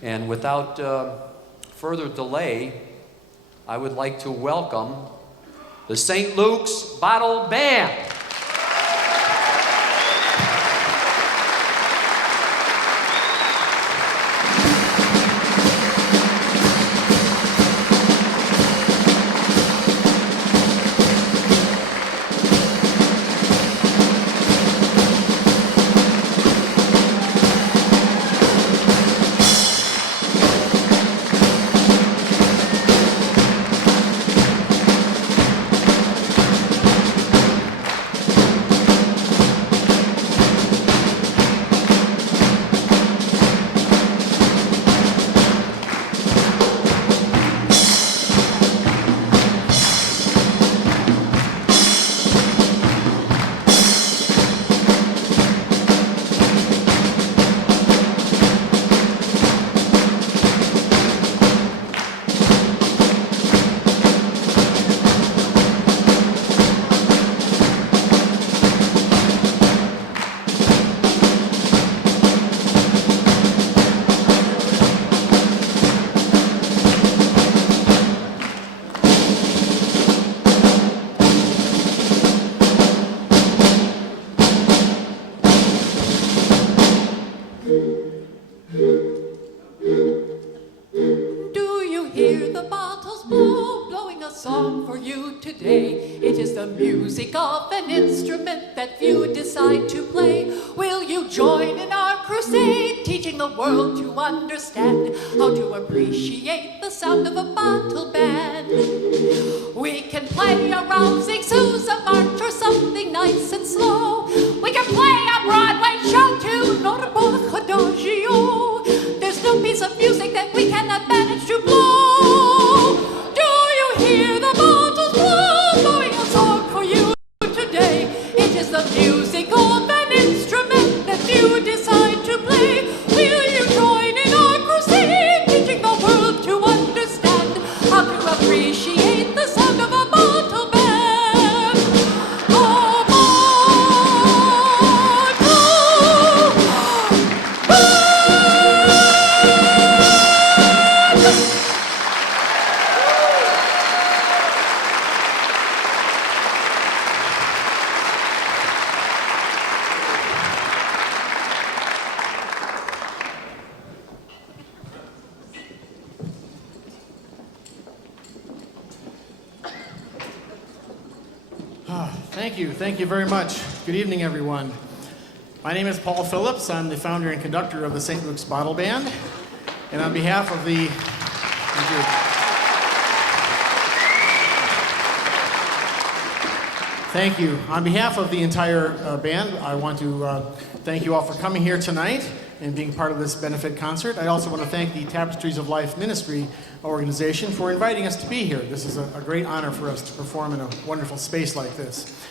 And without further delay, I would like to welcome the St. Luke's Bottle Band. Music of an instrument that you decide to play. Will you join in our crusade, teaching the world to understand how to appreciate the sound of a bottle band? We can play a rousing Sousa march or something nice and slow. We can play a Broadway show too, not a Bach adagio. There's no piece of music that we cannot manage to blow. Do you hear the bottles blow, blowing a song for you today? It is the music of an instrument that you decide to play. Will you join in our crusade, teaching the world to understand how to appreciate the sound of a bottle band? A bottle band! Thank you very much. Good evening, everyone. My name is Paul Phillips. I'm the founder and conductor of the St. Luke's Bottle Band. And on behalf of the... Thank you. On behalf of the entire band, I want to thank you all for coming here tonight and being part of this benefit concert. I also want to thank the Tapestries of Life Ministry organization for inviting us to be here. This is a great honor for us to perform in a wonderful space like this.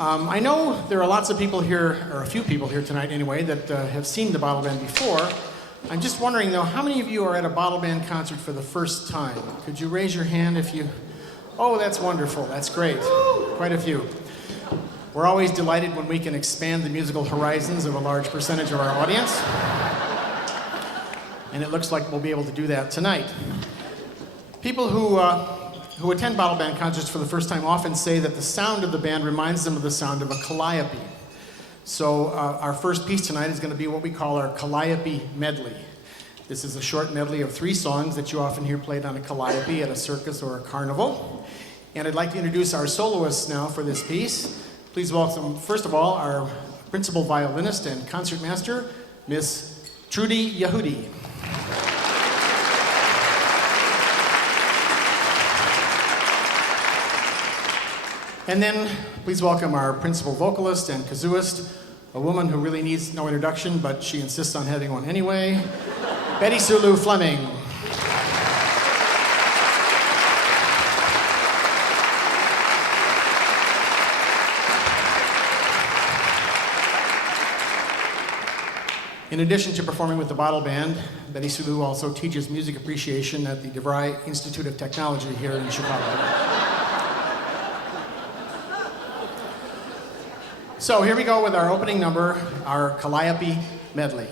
I know there are lots of people here, or a few people here tonight anyway, that have seen the Bottle Band before. I'm just wondering though, how many of you are at a Bottle Band concert for the first time? Could you raise your hand if you... Oh, that's wonderful. That's great. Quite a few. We're always delighted when we can expand the musical horizons of a large percentage of our audience. And it looks like we'll be able to do that tonight. People who attend Bottle Band concerts for the first time often say that the sound of the band reminds them of the sound of a calliope. So our first piece tonight is going to be what we call our Calliope Medley. This is a short medley of 3 songs that you often hear played on a calliope at a circus or a carnival. And I'd like to introduce our soloists now for this piece. Please welcome, first of all, our principal violinist and concertmaster, Miss Trudy Yehudi. And then, please welcome our principal vocalist and kazooist, a woman who really needs no introduction, but she insists on having one anyway, Betty Sulu Fleming. In addition to performing with the Bottle Band, Betty Sulu also teaches music appreciation at the DeVry Institute of Technology here in Chicago. So here we go with our opening number, our Calliope Medley.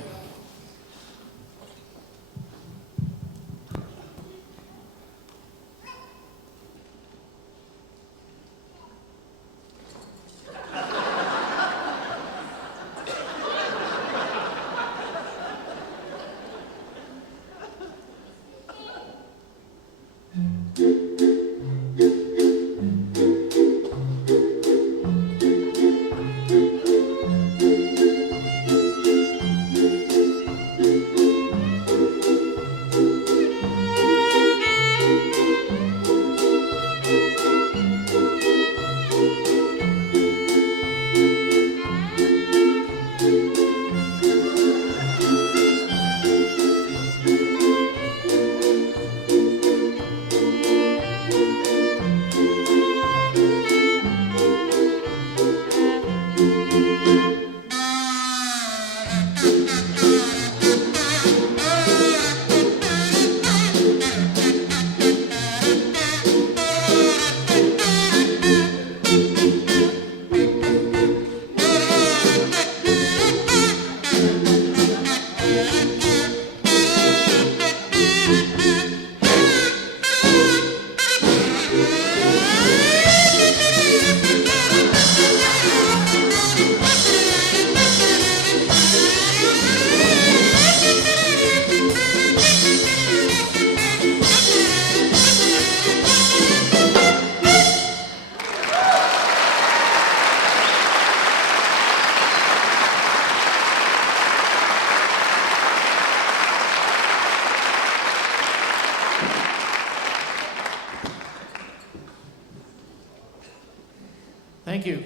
Thank you.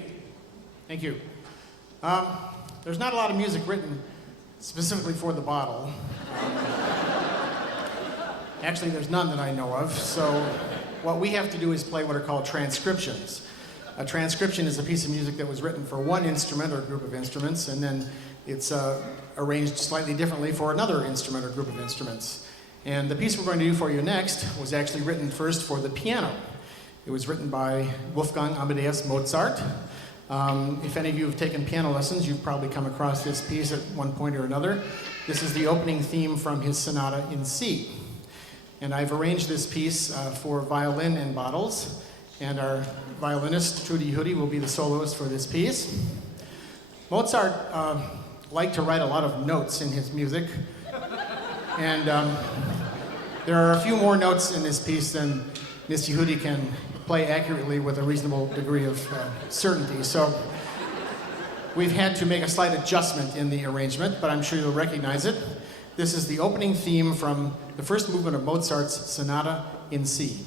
Thank you. There's not a lot of music written specifically for the bottle. Actually, there's none that I know of. So what we have to do is play what are called transcriptions. A transcription is a piece of music that was written for one instrument or group of instruments, and then it's arranged slightly differently for another instrument or group of instruments. And the piece we're going to do for you next was actually written first for the piano. It was written by Wolfgang Amadeus Mozart. If any of you have taken piano lessons, you've probably come across this piece at one point or another. This is the opening theme from his Sonata in C. And I've arranged this piece for violin and bottles, and our violinist, Trudy Hootie, will be the soloist for this piece. Mozart liked to write a lot of notes in his music, and there are a few more notes in this piece than Mr. Hootie can play accurately with a reasonable degree of certainty. So we've had to make a slight adjustment in the arrangement, but I'm sure you'll recognize it. This is the opening theme from the first movement of Mozart's Sonata in C.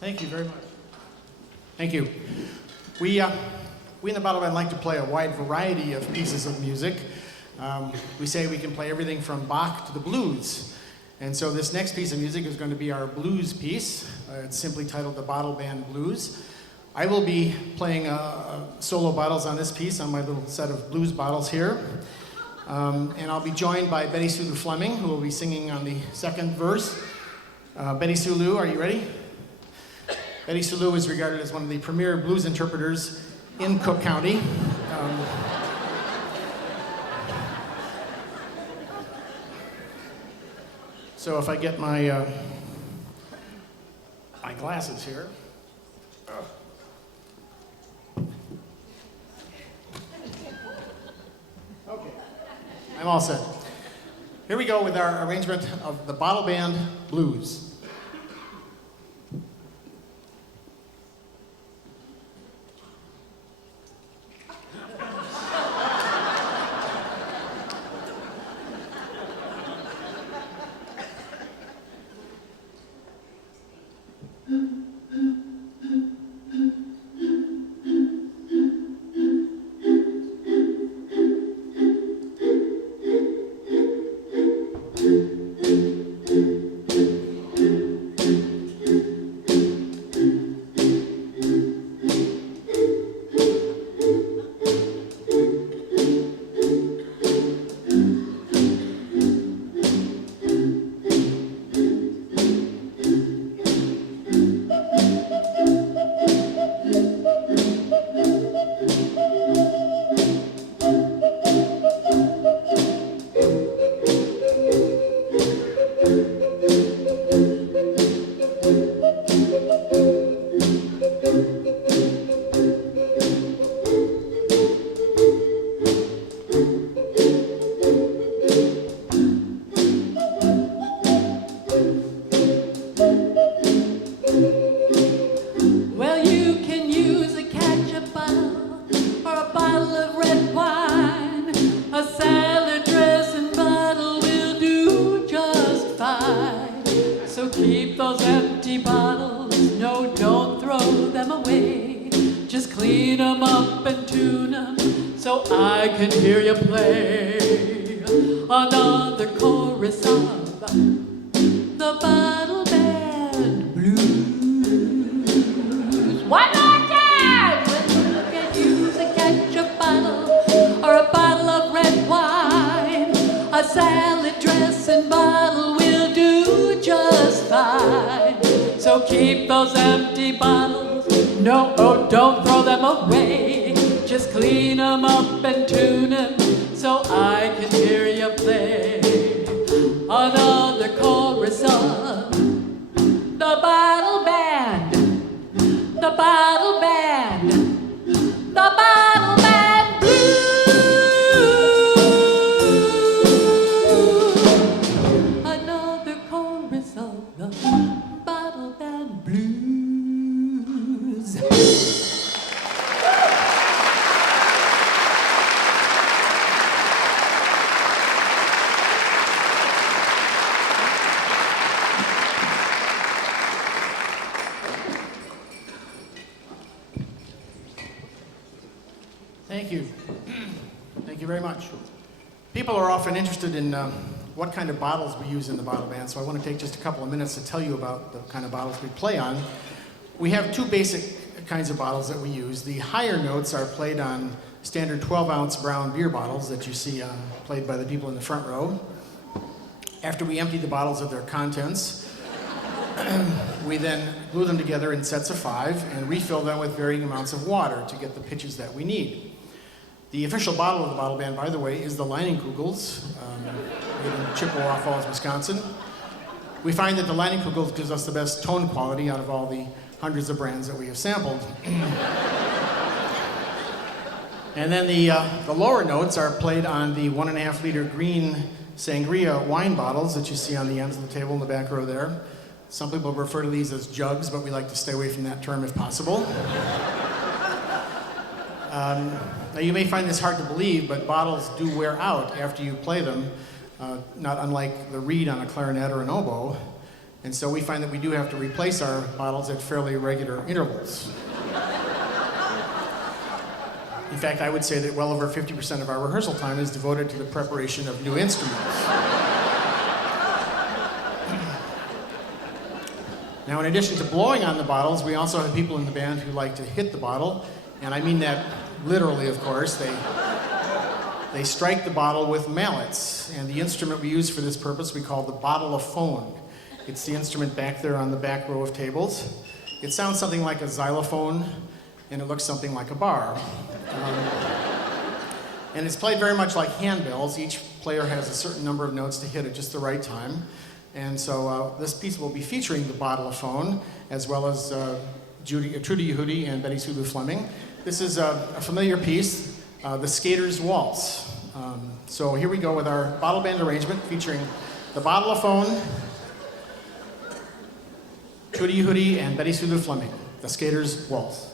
Thank you very much. Thank you. We in the Bottle Band like to play a wide variety of pieces of music. We say we can play everything from Bach to the blues. And so this next piece of music is going to be our blues piece. It's simply titled The Bottle Band Blues. I will be playing solo bottles on this piece on my little set of blues bottles here. And I'll be joined by Betty Sulu Fleming, who will be singing on the second verse. Betty Sulu, are you ready? Betty Sulu is regarded as one of the premier blues interpreters in Cook County. So if I get my my glasses here. Okay, I'm all set. Here we go with our arrangement of the Bottle Band Blues. clean 'em up and tune 'em so I can hear you play another chorus of the Bottle Band Blues. One more time! When you look at you to catch a bottle or a bottle of red wine, a salad dressing bottle will do just fine. So keep those empty bottles, no, oh, don't throw them away. Just clean 'em up and tune 'em so I can hear you play another chorus of the Bottle Band, the Bottle Band, the Bottle Band Blues. Another chorus of the Bottle Band Blues. Thank you. Thank you very much. People are often interested in what kind of bottles we use in the bottle band, so I want to take just a couple of minutes to tell you about the kind of bottles we play on. We have two basic kinds of bottles that we use. The higher notes are played on standard 12-ounce brown beer bottles that you see played by the people in the front row. After we empty the bottles of their contents, we then glue them together in sets of 5 and refill them with varying amounts of water to get the pitches that we need. The official bottle of the Bottle Band, by the way, is the Leinenkugels, made in Chippewa Falls, Wisconsin. We find that the Leinenkugels gives us the best tone quality out of all the hundreds of brands that we have sampled. And then the lower notes are played on the 1.5-liter green sangria wine bottles that you see on the ends of the table in the back row there. Some people refer to these as jugs, but we like to stay away from that term if possible. Now you may find this hard to believe, but bottles do wear out after you play them, not unlike the reed on a clarinet or an oboe. And so we find that we do have to replace our bottles at fairly regular intervals. In fact, I would say that well over 50% of our rehearsal time is devoted to the preparation of new instruments. Now, in addition to blowing on the bottles, we also have people in the band who like to hit the bottle, and I mean that literally, of course. They strike the bottle with mallets, and the instrument we use for this purpose we call the bottle-o-phone. It's the instrument back there on the back row of tables. It sounds something like a xylophone, and it looks something like a bar. And it's played very much like handbells. Each player has a certain number of notes to hit at just the right time. And so this piece will be featuring the bottle-o-phone, as well as Trudy Yehudi and Betty Sulu Fleming. This is a familiar piece, the Skater's Waltz. So here we go with our bottle band arrangement featuring the bottle-o-phone, Trudy Yehudi and Betty Sulu Fleming, the Skater's Waltz.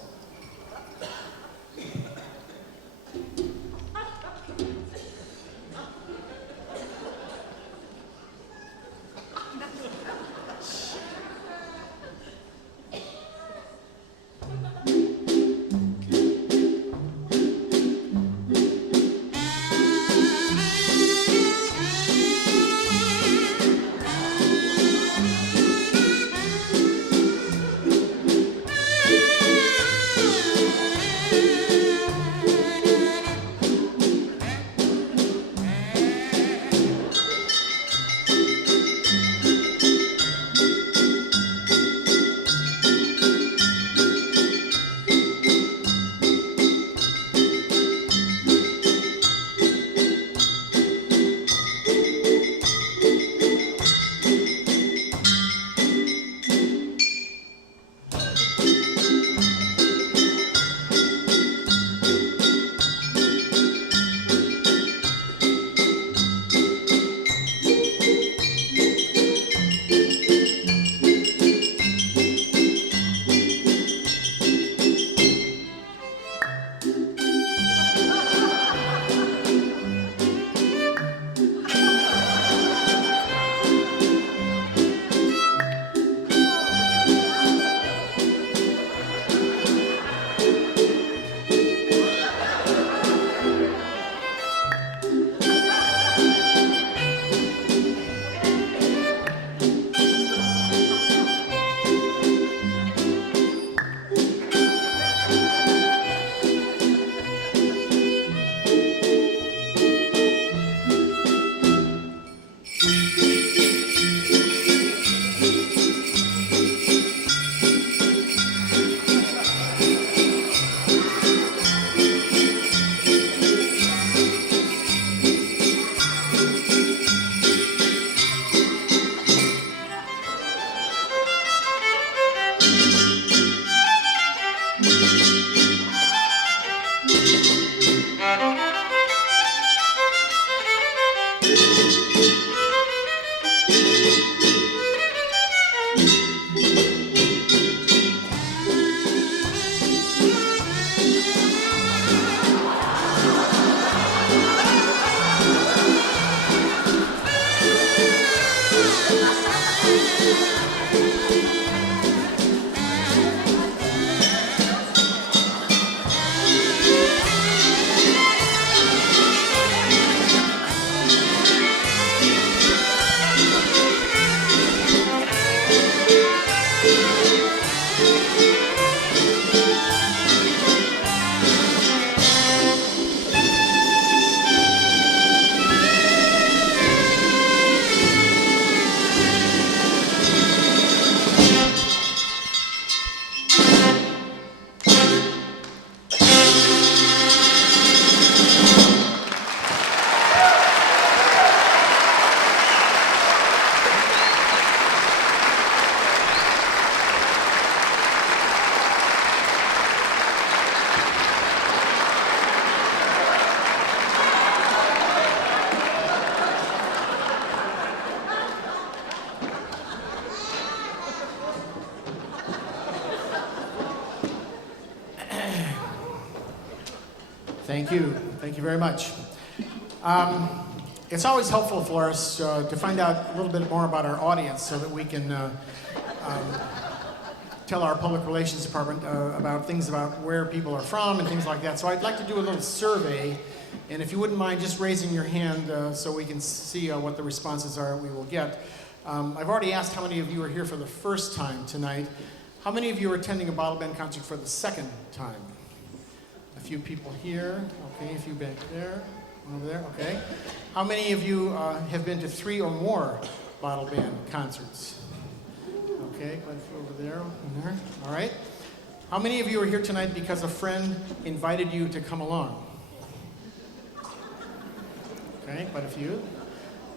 Thank you. Thank you very much. It's always helpful for us to find out a little bit more about our audience so that we can tell our public relations department about things about where people are from and things like that. So I'd like to do a little survey, and if you wouldn't mind just raising your hand so we can see what the responses are we will get. I've already asked how many of you are here for the first time tonight. How many of you are attending a bottle band concert for the second time? A few people here, okay, a few back there, one over there, okay. How many of you have been to 3 or more bottle band concerts? Okay, quite a few over there, and there, all right. How many of you are here tonight because a friend invited you to come along? Okay, quite a few.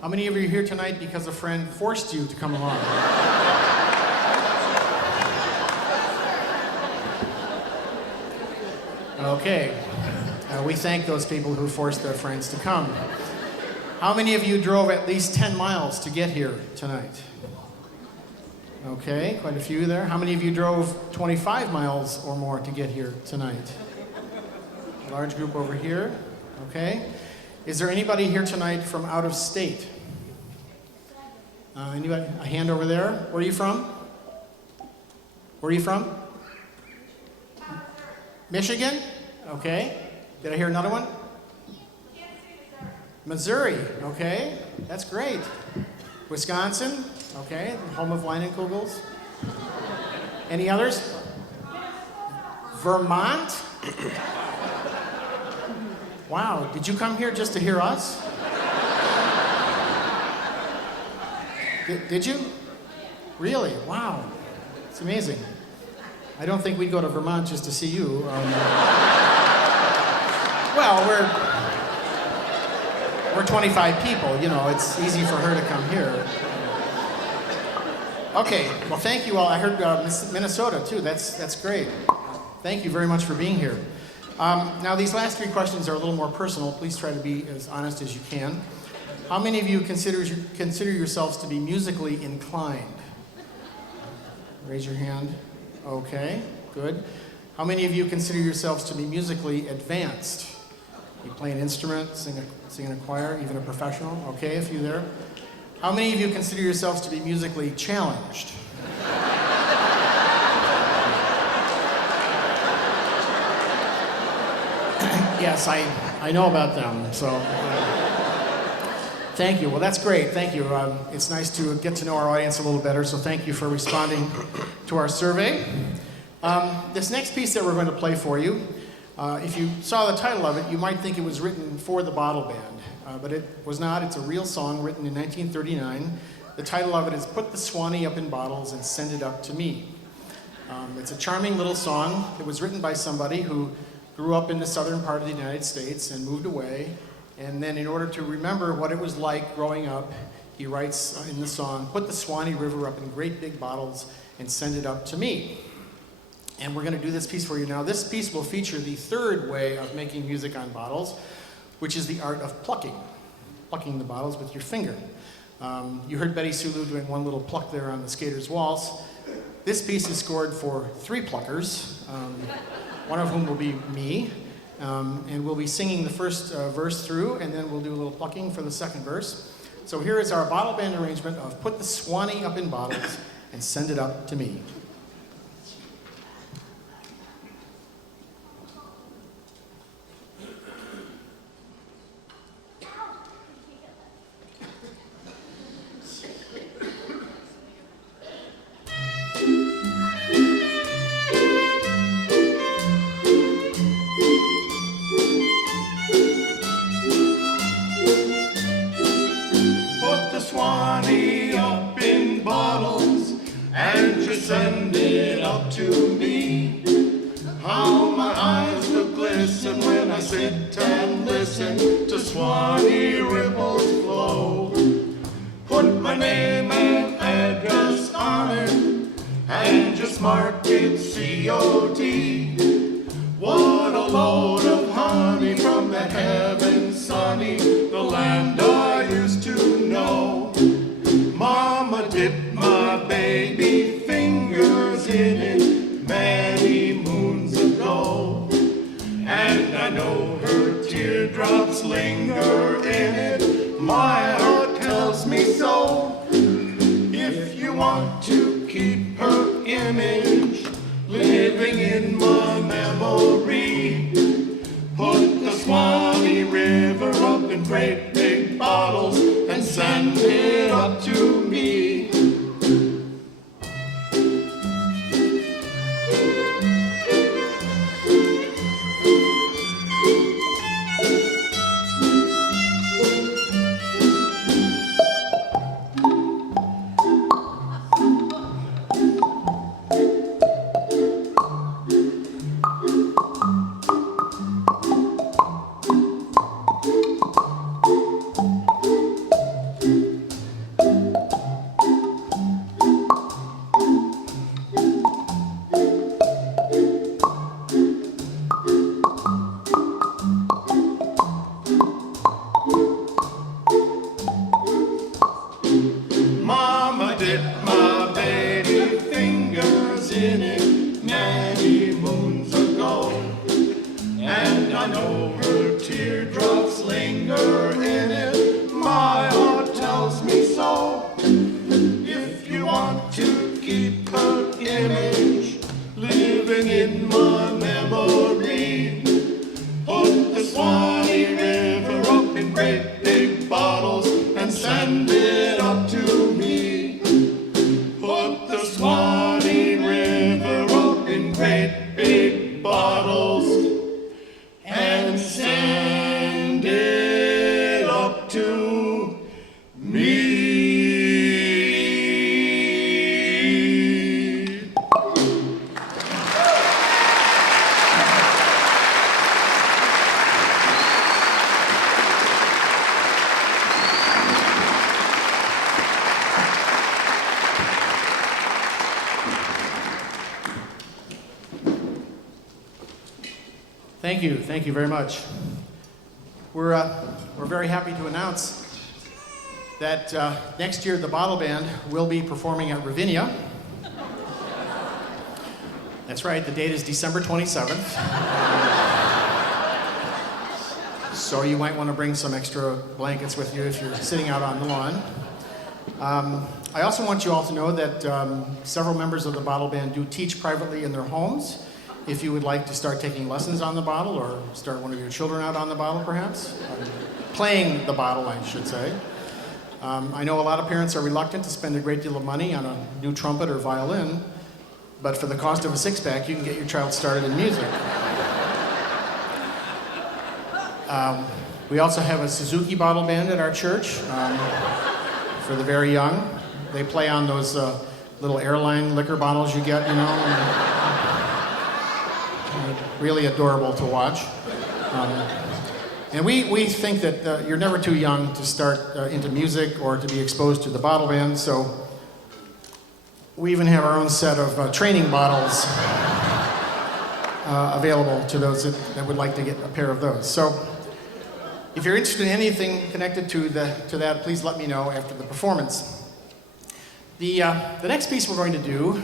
How many of you are here tonight because a friend forced you to come along? Okay, we thank those people who forced their friends to come. How many of you drove at least 10 miles to get here tonight? Okay, quite a few there. How many of you drove 25 miles or more to get here tonight? A large group over here, okay. Is there anybody here tonight from out of state? Anybody? A hand over there. Where are you from? Where are you from? Michigan? Okay. Did I hear another one? Missouri. Okay. That's great. Wisconsin? Okay. Home of Leinenkugels. Any others? Vermont? Wow. Did you come here just to hear us? Did you? Really? Wow. It's amazing. I don't think we'd go to Vermont just to see you. Well, we're 25 people, you know, it's easy for her to come here. Okay, well, thank you all. I heard Minnesota, too. That's great. Thank you very much for being here. Now, these last 3 questions are a little more personal. Please try to be as honest as you can. How many of you consider yourselves to be musically inclined? Raise your hand. Okay, good. How many of you consider yourselves to be musically advanced? You play an instrument, sing in a choir, even a professional? Okay, a few there. How many of you consider yourselves to be musically challenged? Yes, I know about them, so thank you. Well, that's great, thank you. It's nice to get to know our audience a little better, so thank you for responding to our survey. This next piece that we're going to play for you, if you saw the title of it, you might think it was written for the Bottle Band, but it was not. It's a real song written in 1939. The title of it is Put the Swanee Up in Bottles and Send It Up to Me. It's a charming little song. It was written by somebody who grew up in the southern part of the United States and moved away. And then in order to remember what it was like growing up, he writes in the song, put the Swanee River up in great big bottles and send it up to me. And we're going to do this piece for you now. This piece will feature the third way of making music on bottles, which is the art of plucking the bottles with your finger. You heard Betty Sulu doing one little pluck there on the Skater's Waltz. This piece is scored for 3 pluckers, one of whom will be me, and we'll be singing the first verse through, and then we'll do a little plucking for the second verse. So here is our bottle band arrangement of Put the Swanee Up in Bottles and Send It Up to Me. Swanee up in bottles and just send it up to me. How my eyes will glisten when I sit and listen to Swanee ripples flow. Put my name and address on it and just mark it C.O.D. What a load of honey from the heavens sunny, the land I used to know. Mama dipped my baby fingers in it many moons ago, and I know her teardrops linger in it. My heart tells me so. If you want to keep her image living in my memory, put the Swanee River up in great big bottles and send it up to me. Mama dipped my baby fingers in it many moons ago, and I know her teardrops linger in it. My heart tells me so. If you want to keep her image living in my memory, put the Swanee River up in great big bottles and send it up to me. Put the Swanee River up in great big bottles and send it up to me. Thank you very much. We're very happy to announce that next year the Bottle Band will be performing at Ravinia. That's right, the date is December 27th. So you might want to bring some extra blankets with you if you're sitting out on the lawn. I also want you all to know that several members of the Bottle Band do teach privately in their homes. If you would like to start taking lessons on the bottle, or start one of your children out on the bottle perhaps, playing the bottle I should say. I know a lot of parents are reluctant to spend a great deal of money on a new trumpet or violin, but for the cost of a six-pack you can get your child started in music. We also have a Suzuki Bottle Band at our church for the very young. They play on those little airline liquor bottles you get, you know. And really adorable to watch. And we think that you're never too young to start into music or to be exposed to the bottle band, so we even have our own set of training bottles available to those that would like to get a pair of those. So if you're interested in anything connected to that, please let me know after the performance. The next piece we're going to do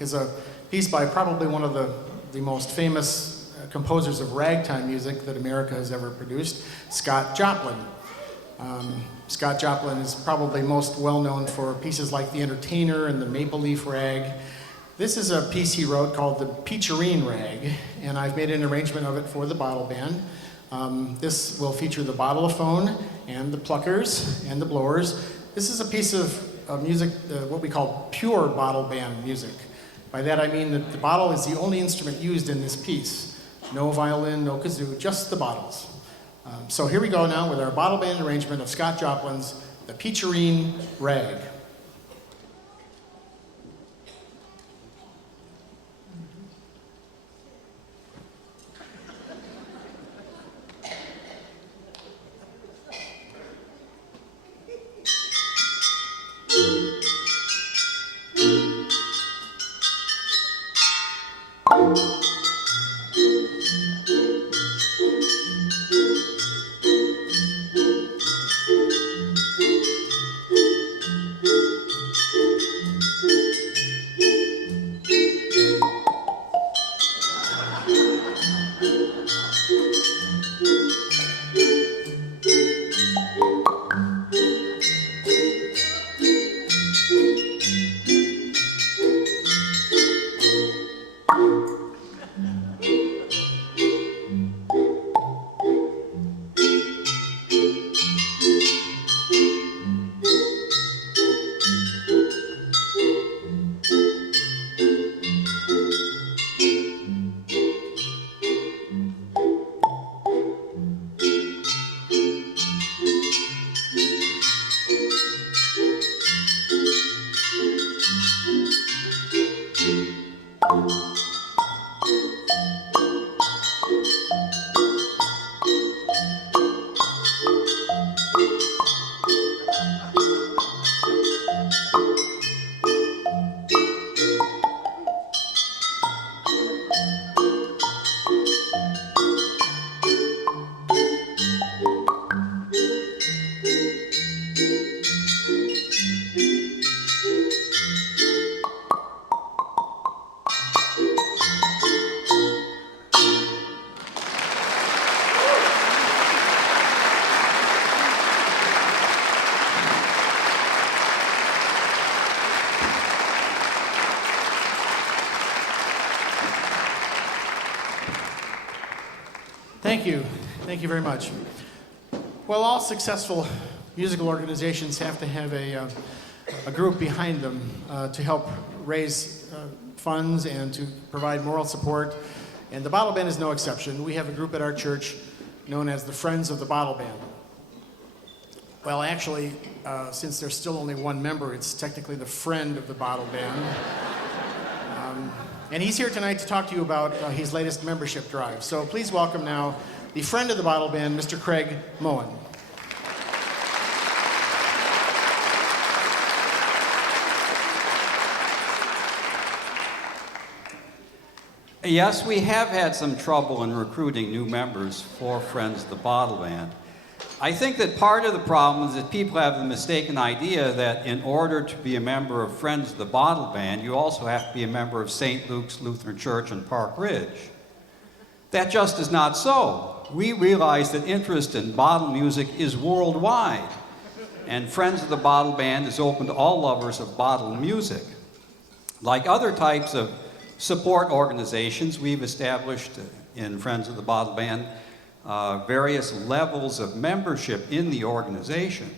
is a piece by probably one of the most famous composers of ragtime music that America has ever produced, Scott Joplin. Scott Joplin is probably most well known for pieces like The Entertainer and the Maple Leaf Rag. This is a piece he wrote called the Peacherine Rag, and I've made an arrangement of it for the bottle band. This will feature the bottleophone and the pluckers and the blowers. This is a piece of music, what we call pure bottle band music. By that I mean that the bottle is the only instrument used in this piece. No violin, no kazoo, just the bottles. So here we go now with our bottle band arrangement of Scott Joplin's The Peacherine Rag. Thank you. Thank you very much. Well, all successful musical organizations have to have a group behind them to help raise funds and to provide moral support. And the Bottle Band is no exception. We have a group at our church known as the Friends of the Bottle Band. Well, actually, since there's still only one member, it's technically the friend of the Bottle Band. And he's here tonight to talk to you about his latest membership drive. So please welcome now the friend of the Bottle Band, Mr. Craig Moen. Yes, we have had some trouble in recruiting new members for Friends of the Bottle Band. I think that part of the problem is that people have the mistaken idea that in order to be a member of Friends of the Bottle Band, you also have to be a member of St. Luke's Lutheran Church in Park Ridge. That just is not so. We realize that interest in bottle music is worldwide, and Friends of the Bottle Band is open to all lovers of bottle music. Like other types of support organizations, we've established in Friends of the Bottle Band various levels of membership in the organization.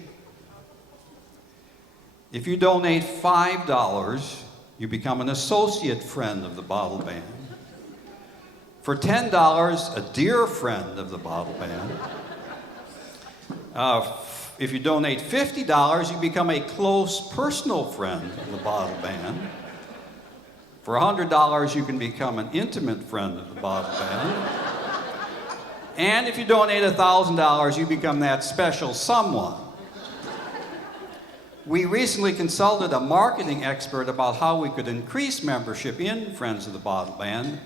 If you donate $5, you become an associate friend of the Bottle Band. For $10, a dear friend of the Bottle Band. If you donate $50, you become a close personal friend of the Bottle Band. For $100, you can become an intimate friend of the Bottle Band. And if you donate $1,000, you become that special someone. We recently consulted a marketing expert about how we could increase membership in Friends of the Bottle Band,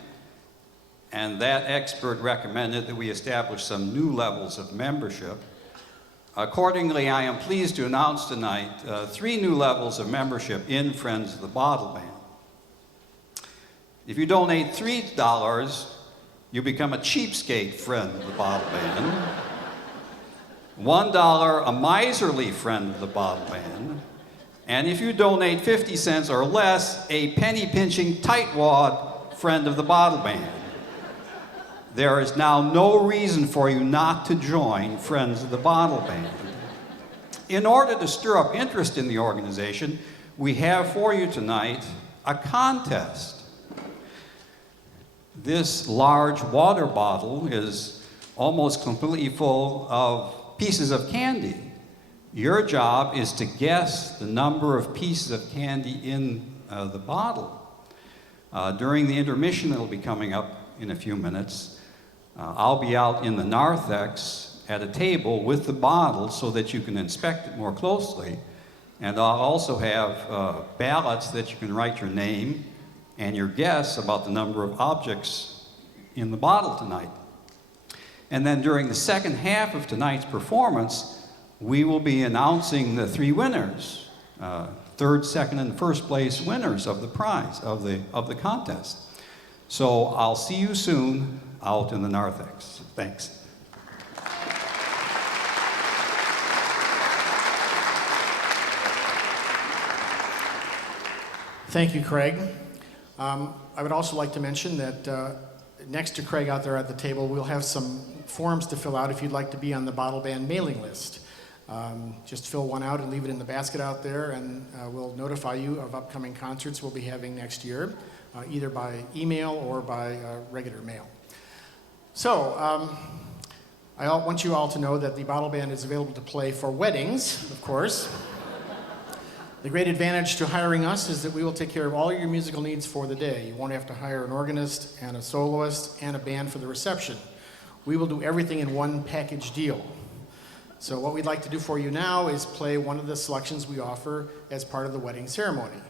and that expert recommended that we establish some new levels of membership. Accordingly, I am pleased to announce tonight 3 new levels of membership in Friends of the Bottle Band. If you donate $3, you become a cheapskate friend of the Bottle Band. $1, a miserly friend of the Bottle Band. And if you donate 50 cents or less, a penny-pinching tightwad friend of the Bottle Band. There is now no reason for you not to join Friends of the Bottle Band. In order to stir up interest in the organization, we have for you tonight a contest. This large water bottle is almost completely full of pieces of candy. Your job is to guess the number of pieces of candy in the bottle. During the intermission that'll be coming up in a few minutes, I'll be out in the narthex at a table with the bottle so that you can inspect it more closely. And I'll also have ballots that you can write your name and your guess about the number of objects in the bottle tonight. And then during the second half of tonight's performance, we will be announcing the 3 winners, third, second, and first place winners of the prize, of the contest. So I'll see you soon out in the narthex. Thanks. Thank you, Craig. I would also like to mention that next to Craig out there at the table, we'll have some forms to fill out if you'd like to be on the Bottle Band mailing list. Just fill one out and leave it in the basket out there, and we'll notify you of upcoming concerts we'll be having next year, either by email or by regular mail. So, I want you all to know that the Bottle Band is available to play for weddings, of course. The great advantage to hiring us is that we will take care of all your musical needs for the day. You won't have to hire an organist and a soloist and a band for the reception. We will do everything in one package deal. So what we'd like to do for you now is play one of the selections we offer as part of the wedding ceremony.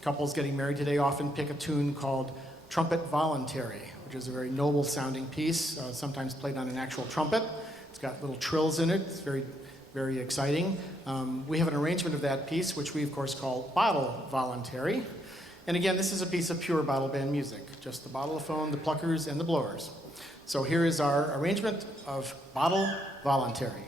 Couples getting married today often pick a tune called Trumpet Voluntary, which is a very noble sounding piece, sometimes played on an actual trumpet. It's got little trills in it. It's very, very exciting. We have an arrangement of that piece, which we of course call Bottle Voluntary. And again, this is a piece of pure bottle band music, just the bottlephone, the pluckers, and the blowers. So here is our arrangement of Bottle Voluntary.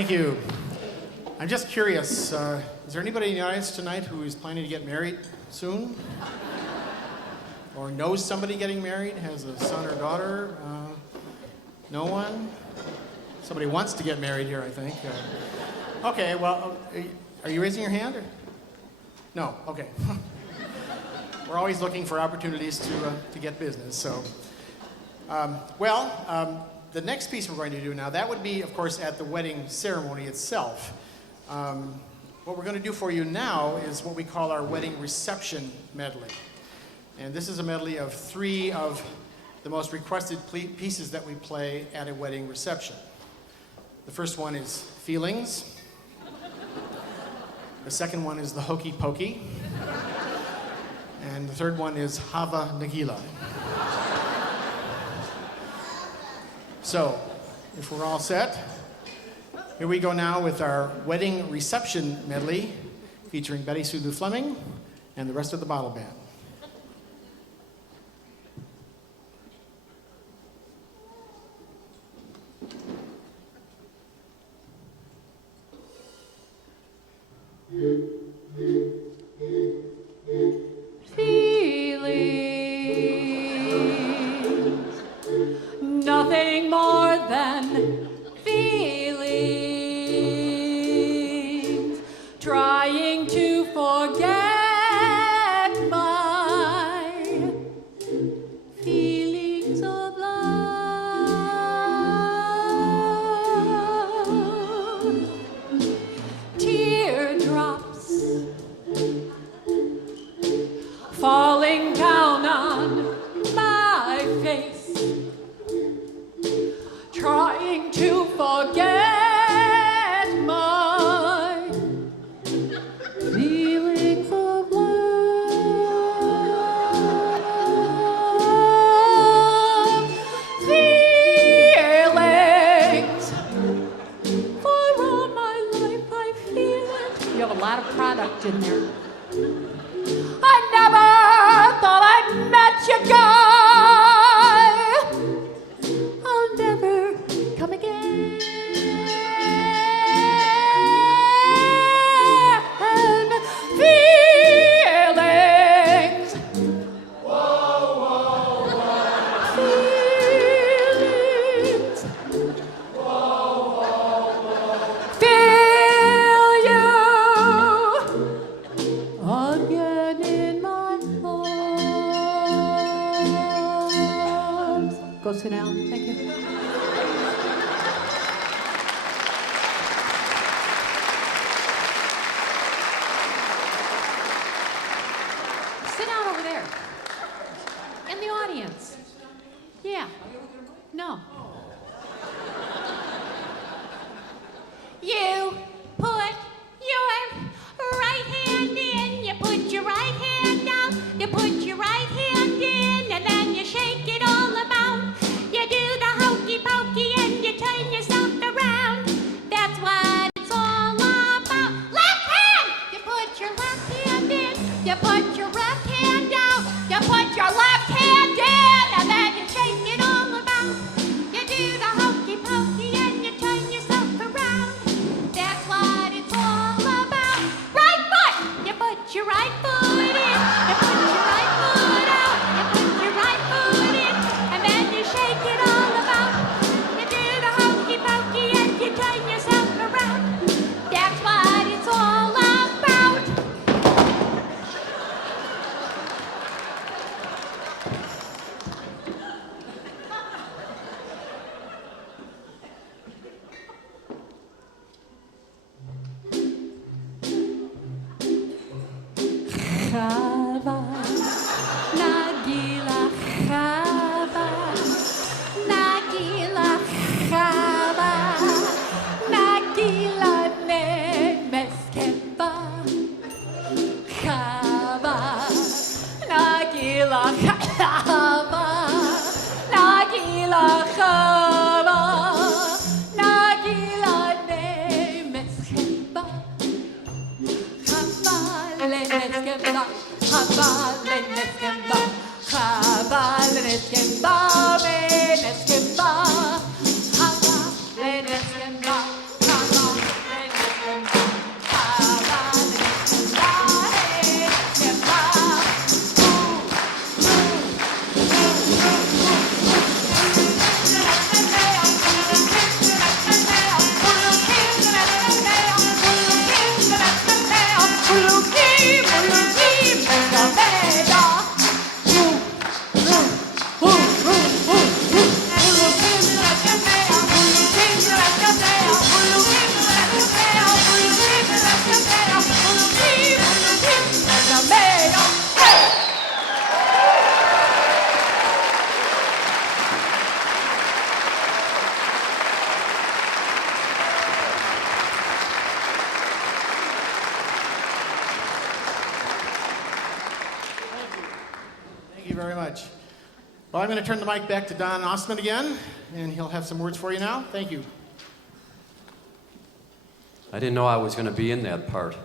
Thank you. I'm just curious, is there anybody in the audience tonight who is planning to get married soon? Or knows somebody getting married, has a son or daughter? No one? Somebody wants to get married here, I think. Okay, well, are you raising your hand? Or? No, okay. We're always looking for opportunities to get business, so. The next piece we're going to do now, that would be, of course, at the wedding ceremony itself. What we're going to do for you now is what we call our wedding reception medley. And this is a medley of 3 of the most requested pieces that we play at a wedding reception. The first one is Feelings. The second one is the Hokey Pokey. And the third one is Hava Nagila. So, if we're all set, here we go now with our wedding reception medley featuring Betty Sue Lou Fleming and the rest of the Bottle Band. Feelings, nothing more than feelings, trying to forget my feelings of love. Teardrops falling down on my face, trying to forget my feelings of love. Feelings, for all my life I feel it. You have a lot of product in there. I never thought I'd met you, guy. I'll never come again. Feelings. Whoa, whoa, whoa. Feelings. Whoa, whoa, whoa. Feel you again in my heart. much. Well, I'm going to turn the mic back to Don Ostman again, and he'll have some words for you now. Thank you. I didn't know I was going to be in that part.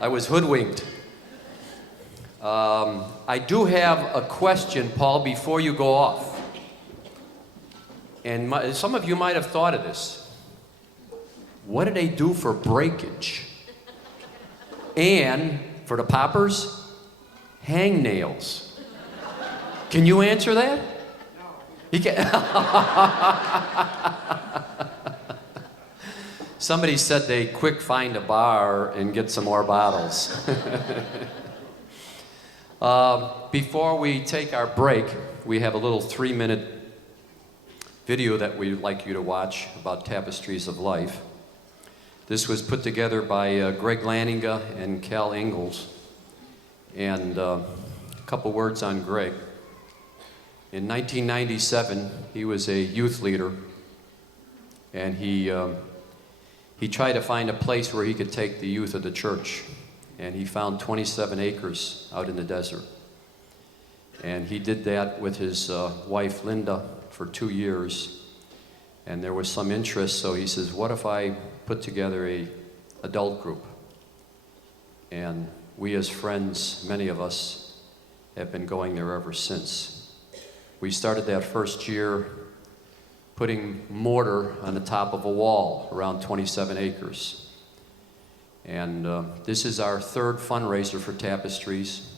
I was hoodwinked. I do have a question, Paul, before you go off. And some of you might have thought of this. What do they do for breakage? And for the poppers, hangnails. Can you answer that? No. He can. Somebody said they quick find a bar and get some more bottles. Before we take our break, we have a little 3-minute video that we'd like you to watch about Tapestries of Life. This was put together by Greg Lanninga and Cal Ingalls. And a couple words on Greg. In 1997, he was a youth leader, and he tried to find a place where he could take the youth of the church. And he found 27 acres out in the desert. And he did that with his wife, Linda, for 2 years. And there was some interest, so he says, what if I put together an adult group? And we as friends, many of us, have been going there ever since. We started that first year putting mortar on the top of a wall around 27 acres. And this is our third fundraiser for Tapestries.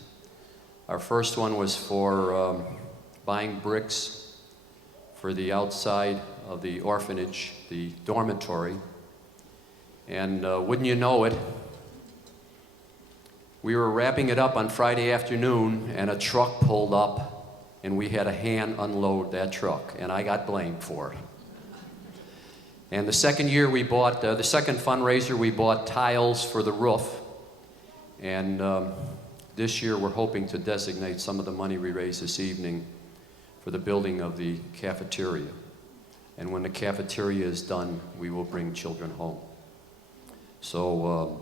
Our first one was for buying bricks for the outside of the orphanage, the dormitory. And wouldn't you know it, we were wrapping it up on Friday afternoon, and a truck pulled up, and we had to hand unload that truck, and I got blamed for it. And the second year we bought, the second fundraiser, we bought tiles for the roof. And this year we're hoping to designate some of the money we raised this evening for the building of the cafeteria. And when the cafeteria is done, we will bring children home. So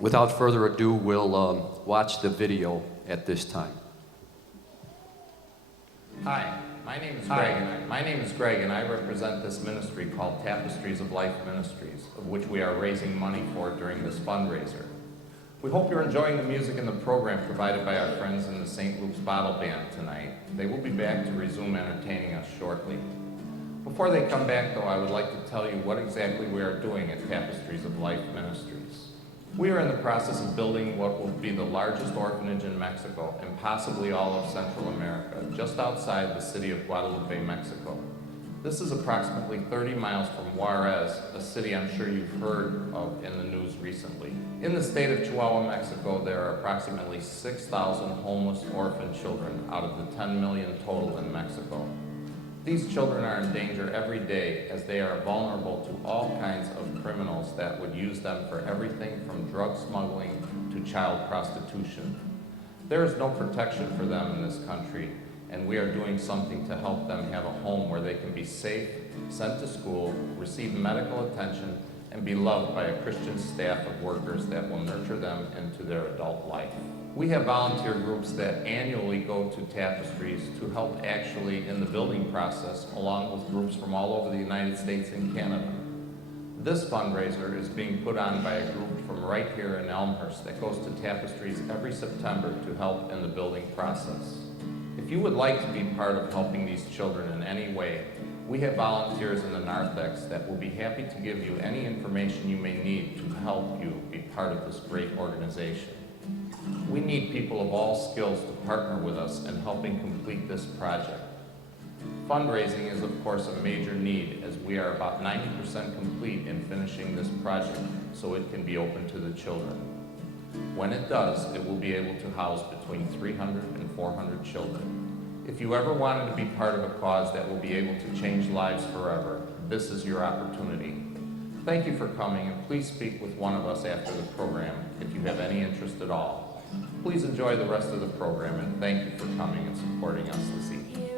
without further ado, we'll watch the video at this time. Hi, my name is Greg, and I represent this ministry called Tapestries of Life Ministries, of which we are raising money for during this fundraiser. We hope you're enjoying the music and the program provided by our friends in the St. Luke's Bottle Band tonight. They will be back to resume entertaining us shortly. Before they come back, though, I would like to tell you what exactly we are doing at Tapestries of Life Ministries. We are in the process of building what will be the largest orphanage in Mexico and possibly all of Central America, just outside the city of Guadalupe, Mexico. This is approximately 30 miles from Juarez, a city I'm sure you've heard of in the news recently. In the state of Chihuahua, Mexico, there are approximately 6,000 homeless orphan children out of the 10 million total in Mexico. These children are in danger every day as they are vulnerable to all kinds of criminals that would use them for everything from drug smuggling to child prostitution. There is no protection for them in this country, and we are doing something to help them have a home where they can be safe, sent to school, receive medical attention, and be loved by a Christian staff of workers that will nurture them into their adult life. We have volunteer groups that annually go to Tapestries to help actually in the building process, along with groups from all over the United States and Canada. This fundraiser is being put on by a group from right here in Elmhurst that goes to Tapestries every September to help in the building process. If you would like to be part of helping these children in any way, we have volunteers in the narthex that will be happy to give you any information you may need to help you be part of this great organization. We need people of all skills to partner with us in helping complete this project. Fundraising is, of course, a major need as we are about 90% complete in finishing this project so it can be open to the children. When it does, it will be able to house between 300 and 400 children. If you ever wanted to be part of a cause that will be able to change lives forever, this is your opportunity. Thank you for coming, and please speak with one of us after the program if you have any interest at all. Please enjoy the rest of the program, and thank you for coming and supporting us this evening.